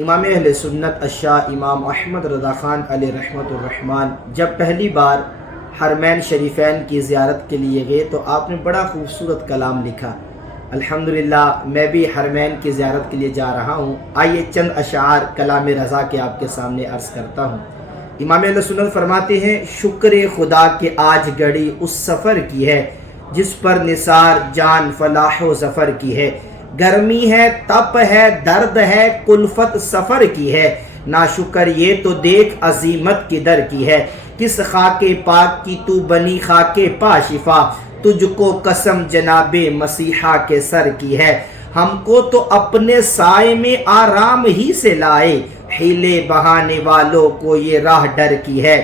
امام اہل سنت الشاہ امام احمد رضا خان علیہ رحمۃ الرحمن جب پہلی بار حرمین شریفین کی زیارت کے لیے گئے تو آپ نے بڑا خوبصورت کلام لکھا۔ الحمدللہ میں بھی حرمین کی زیارت کے لیے جا رہا ہوں، آئیے چند اشعار کلام رضا کے آپ کے سامنے عرض کرتا ہوں۔ امام اہل سنت فرماتے ہیں، شکر خدا کہ آج گھڑی اس سفر کی ہے جس پر نثار جان فلاح و ظفر کی ہے۔ گرمی ہے، تپ ہے، درد ہے، کلفت سفر کی ہے، ناشکر یہ تو دیکھ عظیمت کی در کی ہے۔ کس خاک پاک کی تو بنی خاک پا شفا، تجھ کو قسم جناب مسیحا کے سر کی ہے۔ ہم کو تو اپنے سائے میں آرام ہی سے لائے، حیلے بہانے والوں کو یہ راہ ڈر کی ہے۔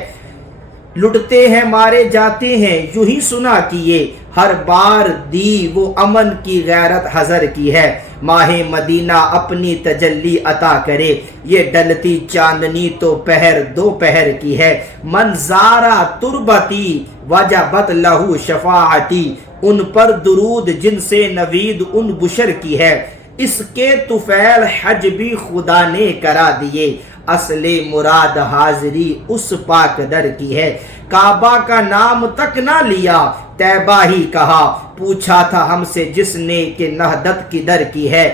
لٹتے ہیں مارے جاتے ہیں یوں ہی سنا کیے، ہر بار دی وہ امن کی غیرت حذر کی ہے۔ ماہ مدینہ اپنی تجلی عطا کرے، یہ ڈلتی چاندنی تو پہر دو پہر کی ہے۔ منظارہ تربتی وجبت لہو شفاعتی، ان پر درود جن سے نوید ان بشر کی ہے۔ اس کے طفیل حج بھی خدا نے کرا دیے، اصل مراد حاضری اس پاک در کی ہے۔ کعبہ کا نام تک نہ لیا، طیبہ ہی کہا، پوچھا تھا ہم سے جس نے کہ نہدت کی در کی ہے۔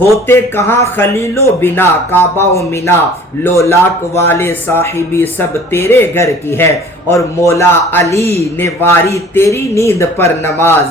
ہوتے کہاں خلیل و بنا، کعبہ و منا، لولاک والے صاحبی سب تیرے گھر کی ہے۔ اور مولا علی نے واری تیری نیند پر نماز،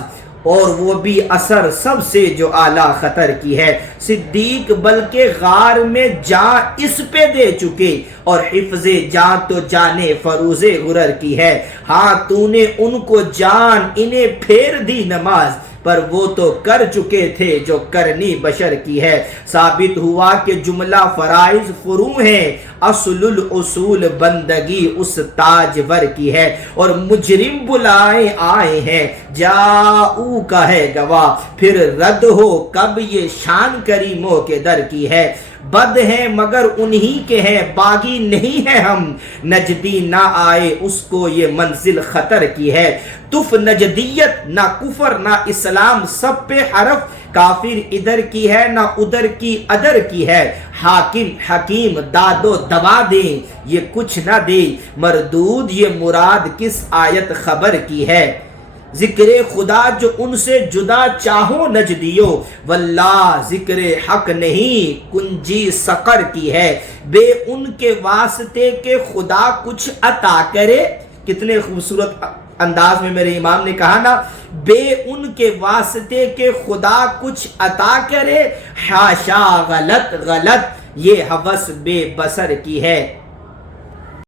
اور وہ بھی اثر سب سے جو اعلیٰ خطر کی ہے۔ صدیق بلکہ غار میں جان اس پہ دے چکے، اور حفظ جان تو جانے فروز غرر کی ہے۔ ہاں تو نے ان کو جان انہیں پھیر دی نماز، پر وہ تو کر چکے تھے جو کرنی بشر کی ہے۔ ثابت ہوا کہ جملہ فرائض فروع ہیں، اصل الاصول بندگی اس تاجور کی ہے۔ اور مجرم بلائے آئے ہیں، جاؤ کا ہے گواہ، پھر رد ہو کب یہ شان کریموں کے در کی ہے۔ بد ہیں مگر انہی کے ہیں، باغی نہیں ہے ہم، نجدی نہ آئے اس کو یہ منزل خطر کی ہے۔ تف نجدیت نہ کفر نہ اسلام، سب پہ حرف کافر ادھر کی ہے نہ ادھر کی ادھر کی ہے۔ حاکم حکیم داد و دوا دیں یہ کچھ نہ دے، مردود یہ مراد کس آیت خبر کی ہے۔ ذکر خدا جو ان سے جدا چاہو نجدیو، واللہ ذکر حق نہیں کنجی سقر کی ہے۔ بے ان کے واسطے کے خدا کچھ عطا کرے، کتنے خوبصورت انداز میں میرے امام نے کہا نا، بے ان کے واسطے کے خدا کچھ عطا کرے، حاشا غلط غلط یہ ہوس بے بصر کی ہے۔